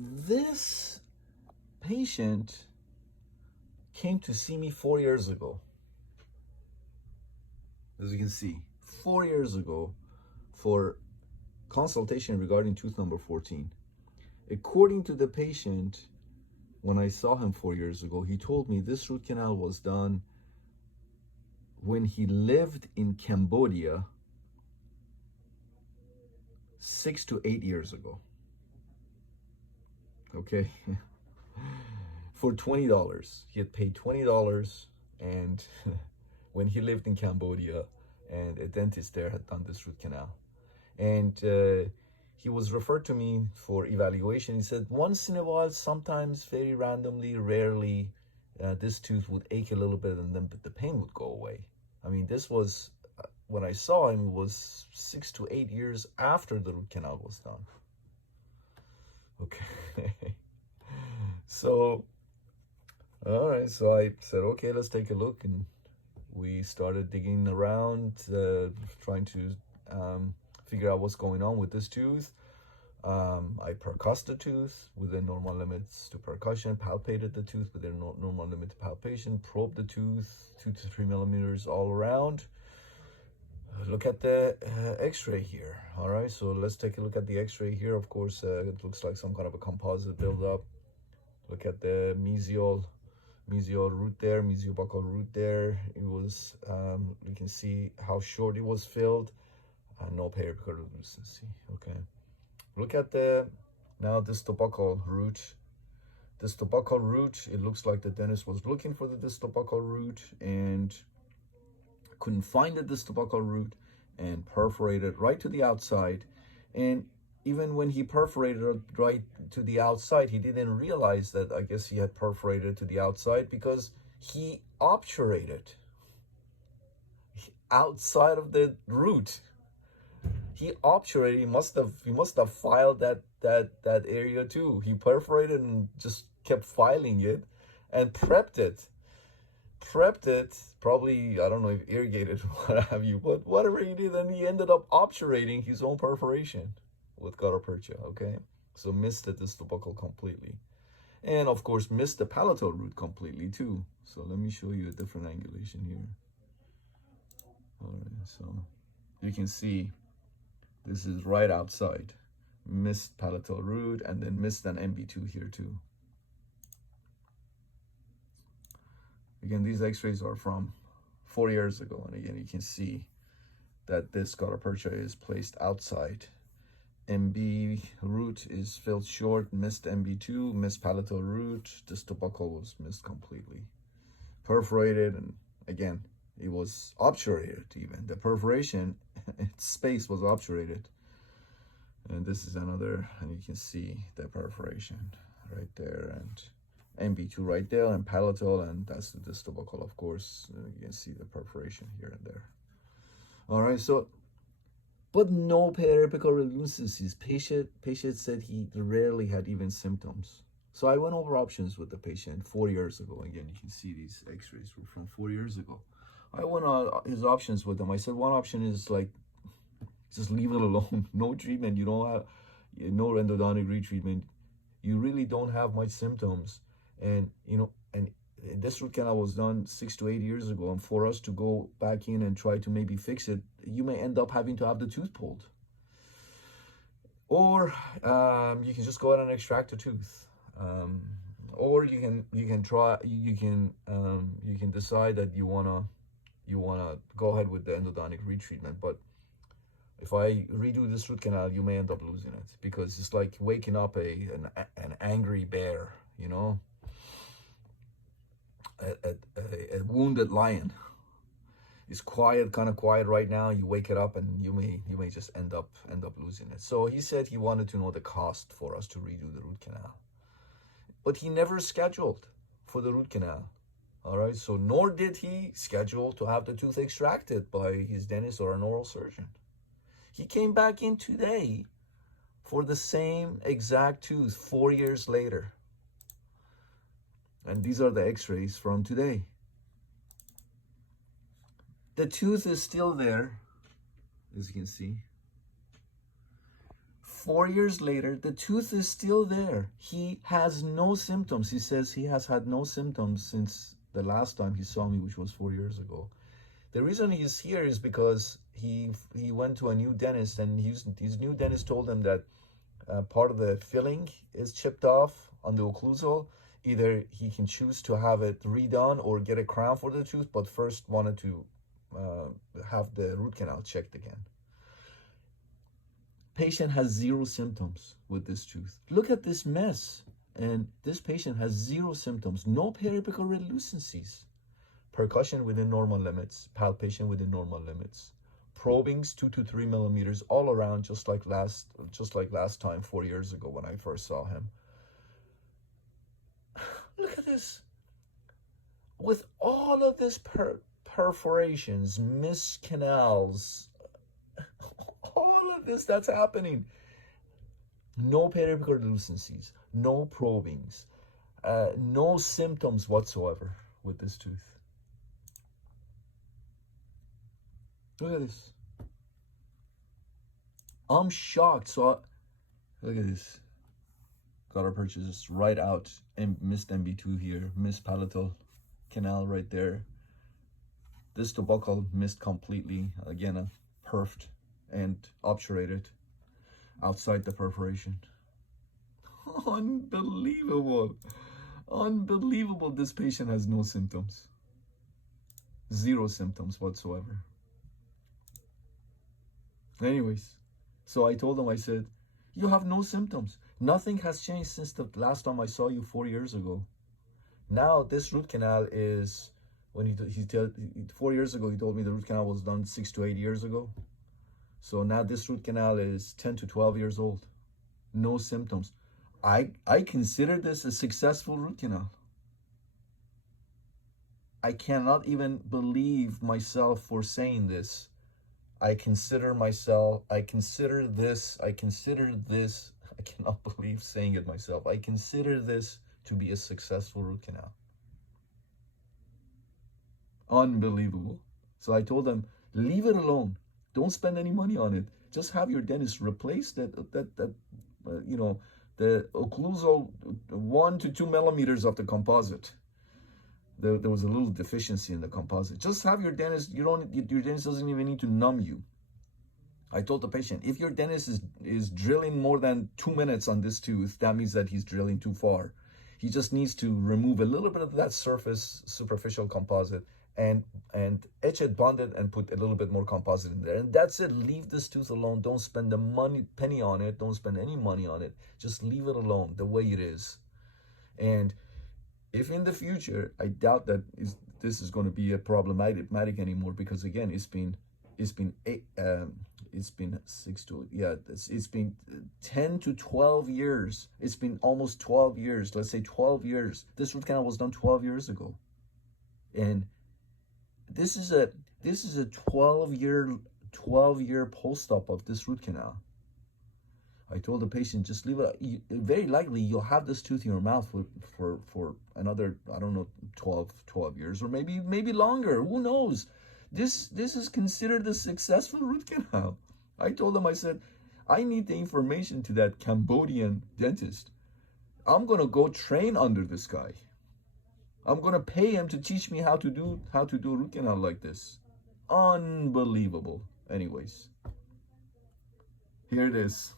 This patient came to see me 4 years ago. As you can see, 4 years ago for consultation regarding tooth number 14. According to the patient, when I saw him 4 years ago, he told me this root canal was done when he lived in Cambodia 6 to 8 years ago. Okay. For $20. He had paid $20, and when he lived in Cambodia, and a dentist there had done this root canal. And he was referred to me for evaluation. He said once in a while, sometimes very randomly, rarely, this tooth would ache a little bit and then the pain would go away. I mean, this was, when I saw him, it was 6 to 8 years after the root canal was done. Okay. So, all right, so I said, okay, let's take a look. And we started digging around, trying to figure out what's going on with this tooth. I percussed the tooth within normal limits to percussion, palpated the tooth within normal limit to palpation, probed the tooth 2 to 3 millimeters all around. Look at the x-ray here. All right, so let's take a look at the x-ray here. Of course, it looks like some kind of a composite buildup. Look at the mesial root there, mesiobuccal root there. It was, you can see how short it was filled. No periapical lucency. Okay. Look at the now distal buccal root. Distal buccal root. It looks like the dentist was looking for the distal buccal root and couldn't find the distal buccal root and perforated right to the outside. And even when he perforated right to the outside, he didn't realize that, I guess, he had perforated to the outside because he obturated outside of the root. He obturated. He must have filed that area too. He perforated and just kept filing it and prepped it. Probably, I don't know if irrigated or what have you, but whatever he did, and he ended up obturating his own perforation with gutta percha. Okay, so missed the distal buccal completely, and of course missed the palatal root completely too. So let me show you a different angulation here. All right, so you can see this is right outside, missed palatal root, and then missed an MB2 here too. Again, these x-rays are from 4 years ago, and again you can see that this gutta percha is placed outside. MB root is filled short, missed MB2, missed palatal root, distal buccal was missed completely. Perforated, and again, it was obturated even. The perforation, its space was obturated. And this is another, and you can see the perforation right there, and MB2 right there, and palatal, and that's the distal buccal, of course. You can see the perforation here and there. All right, so, but no periapical radiolucencies. Patient said he rarely had even symptoms. So I went over options with the patient 4 years ago. Again, you can see these x-rays were from 4 years ago. I went on his options with him. I said one option is like, just leave it alone. No treatment. You don't have no endodontic retreatment. You really don't have much symptoms. And, you know, and this root canal was done 6 to 8 years ago. And for us to go back in and try to maybe fix it, you may end up having to have the tooth pulled. Or you can just go ahead and extract the tooth. Or you can decide that you wanna go ahead with the endodontic retreatment. But if I redo this root canal, you may end up losing it, because it's like waking up an angry bear, you know, a wounded lion. It's quiet, kind of quiet right now. You wake it up, and you may just end up losing it. So he said he wanted to know the cost for us to redo the root canal, but he never scheduled for the root canal. All right, so nor did he schedule to have the tooth extracted by his dentist or an oral surgeon. He came back in today for the same exact tooth 4 years later. And these are the x-rays from today. The tooth is still there, as you can see. 4 years later, the tooth is still there. He has no symptoms. He says he has had no symptoms since the last time he saw me, which was 4 years ago. The reason he's here is because he went to a new dentist, and his new dentist told him that part of the filling is chipped off on the occlusal. Either he can choose to have it redone or get a crown for the tooth, but first wanted to have the root canal checked again. Patient has 0 symptoms with this tooth. Look at this mess. And this patient has 0 symptoms, no periapical radiolucencies. Percussion within normal limits, palpation within normal limits. Probings 2 to 3 millimeters all around, just like last time 4 years ago when I first saw him. Look at this. With all of this perforations, missed canals, all of this that's happening. No periapical radiolucencies, no probings, no symptoms whatsoever with this tooth. Look at this. I'm shocked. So look at this. Got our purchases right out, and missed MB2 here, missed palatal canal right there. Distal buccal missed completely. Again, a perfed and obturated outside the perforation. Unbelievable. Unbelievable. This patient has no symptoms. 0 symptoms whatsoever. Anyways, so I told him, I said, you have no symptoms. Nothing has changed since the last time I saw you 4 years ago. Now this root canal is, when 4 years ago, he told me the root canal was done 6 to 8 years ago. So now this root canal is 10 to 12 years old. No symptoms. I consider this a successful root canal. I cannot even believe myself for saying this. I consider this, I cannot believe saying it myself. I consider this to be a successful root canal. Unbelievable. So I told them, leave it alone. Don't spend any money on it. Just have your dentist replace the occlusal 1 to 2 millimeters of the composite. There was a little deficiency in the composite. Just have your dentist, your dentist doesn't even need to numb you. I told the patient, if your dentist is drilling more than 2 minutes on this tooth, that means that he's drilling too far. He just needs to remove a little bit of that surface superficial composite and etch it, bond it, and put a little bit more composite in there. And that's it. Leave this tooth alone. Don't spend the penny on it. Don't spend any money on it. Just leave it alone the way it is. And if in the future, I doubt that this is going to be a problematic anymore, because again, it's been 10 to 12 years. It's been almost 12 years. Let's say 12 years. This root canal was done 12 years ago, and this is a 12-year post-op of this root canal. I told the patient, just leave it. Very likely you'll have this tooth in your mouth for another, I don't know, 12 years, or maybe longer. Who knows? This is considered a successful root canal. I told him, I said, I need the information to that Cambodian dentist. I'm gonna go train under this guy. I'm gonna pay him to teach me how to do a root canal like this. Unbelievable. Anyways, here it is.